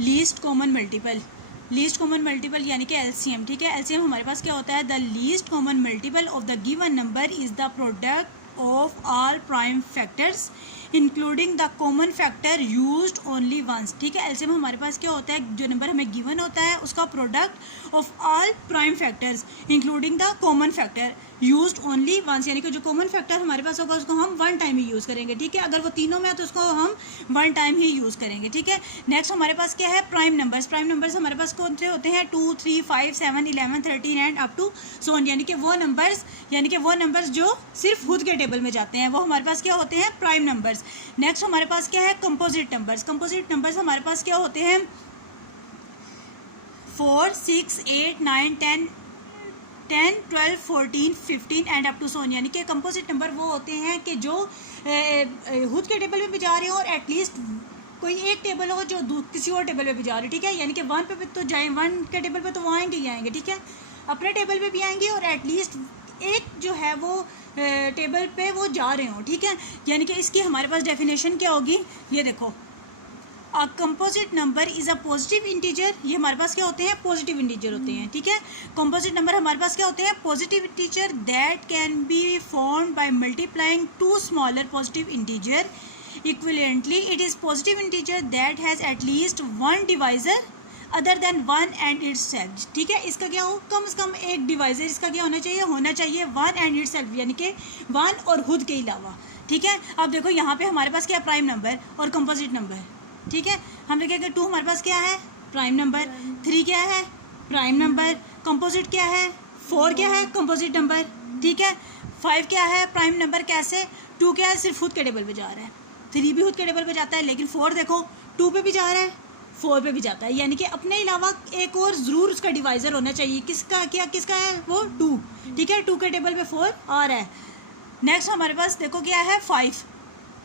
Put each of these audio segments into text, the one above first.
Least common multiple, least common multiple यानी कि LCM, ठीक है। एलसीएम हमारे पास क्या होता है, the least common multiple of the given number is the product of all prime factors including the common factor used only once, ठीक है। एलसीएम हमारे पास क्या होता है, जो नंबर हमें गिवन होता है उसका product of all prime factors including the common factor used only once, यानी कि जो कॉमन फैक्टर हमारे पास होगा उसको हम वन टाइम ही यूज़ करेंगे, ठीक है। अगर वो तीनों में है तो उसको हम वन टाइम ही यूज़ करेंगे, ठीक है। नेक्स्ट हमारे पास क्या है, प्राइम नंबर्स। प्राइम नंबर्स हमारे पास कौन से होते हैं, 2, 3, 5, 7, 11, 13 and up to so on, यानी कि वो नंबर्स जो सिर्फ खुद के टेबल में जाते हैं वो हमारे पास क्या होते हैं, प्राइम नंबर्स। नेक्स्ट हमारे पास क्या है, कंपोजिट नंबर्स। कंपोजिट नंबर्स हमारे पास क्या होते हैं, 4, 6, 8, 9, 10, 12, 14, 15 and up to so on, यानी कि कंपोजिट नंबर वो होते हैं कि जो खुद के टेबल में भी जा रहे हो और एटलीस्ट कोई एक टेबल हो जो किसी और टेबल पे भी जा रहे हो, ठीक है। यानी कि 1 पे तो जाए, 1 के टेबल पे तो वो आएंगे ही आएंगे, ठीक है। अपने टेबल पे भी आएंगे और एटलीस्ट एक जो है वो टेबल पे वो जा रहे हो, ठीक है। यानी कि इसकी हमारे पास डेफिनेशन क्या होगी, ये देखो, a composite number is a positive integer, ये हमारे पास क्या होते हैं, पॉजिटिव इंटीजर होते हैं, ठीक है। कंपोजिट नंबर हमारे पास क्या होते हैं, positive integer that can be formed by multiplying to smaller positive integer equivalently. It is positive integer that has at least one divisor other than 1 and it's self, ठीक है। इसका क्या हो, कम से कम एक डिवाइजर इसका क्या होना चाहिए 1 एंड इट्स सेल्फ, यानी कि 1 और खुद के अलावा, ठीक है। अब देखो यहाँ पे हमारे पास क्या, प्राइम नंबर और कंपोजिट नंबर, ठीक है। हम देखेंगे 2 हमारे पास क्या है, प्राइम नंबर, 3 क्या है, प्राइम नंबर, कंपोजिट क्या है, 4 क्या है, कंपोजिट नंबर, ठीक है। 5 क्या है, प्राइम नंबर, कैसे, 2 क्या है, सिर्फ खुद के टेबल पे जा रहा है, 3 भी खुद के टेबल पे जाता है, लेकिन 4 देखो 2 पे भी जा रहा है, 4 पे भी जाता है, यानी कि अपने अलावा एक और ज़रूर उसका डिवाइज़र होना चाहिए। किसका है वो, 2, ठीक है। 2 के टेबल पे 4 आ रहा है। नेक्स्ट हमारे पास देखो क्या है, 5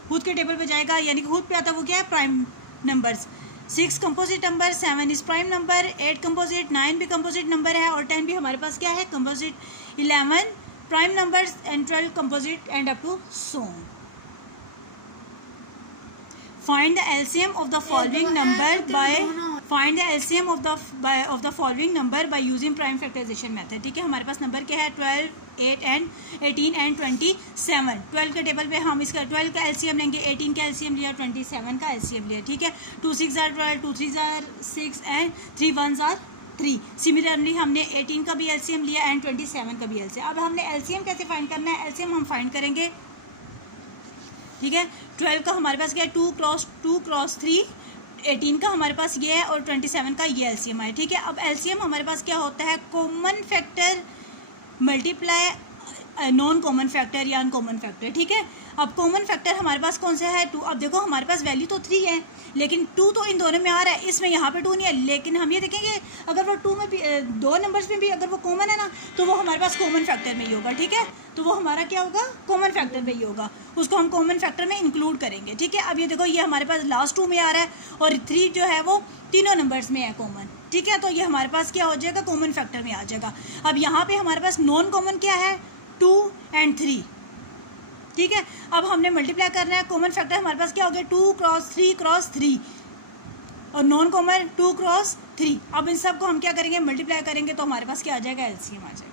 खुद के टेबल पे जाएगा, यानी कि खुद पे आता है, वो क्या है, prime numbers. 6 composite number, 7 is prime number, 8 composite, 9 भी कंपोजिट नंबर है और 10 भी हमारे पास क्या है, composite, 11 prime numbers and 12 composite and up to so on. Find the LCM of the following number by using prime factorization method, ठीक है। हमारे पास नंबर क्या है, 12, 8 एंड 18 एंड 27। 12 के टेबल पे हम इसका 12 का एलसीएम लेंगे, 18 का एलसीएम लिया, 27 का एलसीएम लिया, ठीक है। 2 6 are 12, 2 3 are 6 and 3 1s are 3। Similarly हमने 18 का भी एलसीएम लिया एंड 27 का भी एलसीएम। अब हमने एलसीएम कैसे फाइंड करना है, एलसीएम हम फाइंड करेंगे, ठीक है। 12 का हमारे पास क्या है, 2 क्रॉस 3, 18 का हमारे पास ये है और 27 का ये एलसीएम है, ठीक है। अब एलसीएम हमारे पास क्या होता है, common factor multiply non common factor या अनकॉमन फैक्टर, ठीक है। अब कॉमन फैक्टर हमारे पास कौन सा है, 2। अब देखो हमारे पास वैल्यू तो 3 है, लेकिन 2 तो इन दोनों में आ रहा है, इसमें यहाँ पे 2 नहीं है, लेकिन हम ये देखेंगे अगर वो 2 में भी, 2 नंबर्स में भी अगर वो कॉमन है ना, तो वो हमारे पास कॉमन फैक्टर में ही होगा, ठीक है। तो वो हमारा क्या होगा, कॉमन फैक्टर में ही होगा, उसको हम कॉमन फैक्टर में इंक्लूड करेंगे, ठीक है। अब ये देखो ये हमारे पास लास्ट 2 में आ रहा है और 3 जो है वो तीनों नंबर्स में है कॉमन, ठीक है। तो ये हमारे पास क्या हो जाएगा, कॉमन फैक्टर में आ जाएगा। अब यहाँ पे हमारे पास नॉन कॉमन क्या है, 2 एंड 3, ठीक है। अब हमने मल्टीप्लाई करना है, कॉमन फैक्टर हमारे पास क्या हो गया, 2 क्रॉस 3 और नॉन कॉमन 2 क्रॉस 3। अब इन सब को हम क्या करेंगे, मल्टीप्लाई करेंगे तो हमारे पास क्या आ जाएगा, एलसीएम आ जाएगा।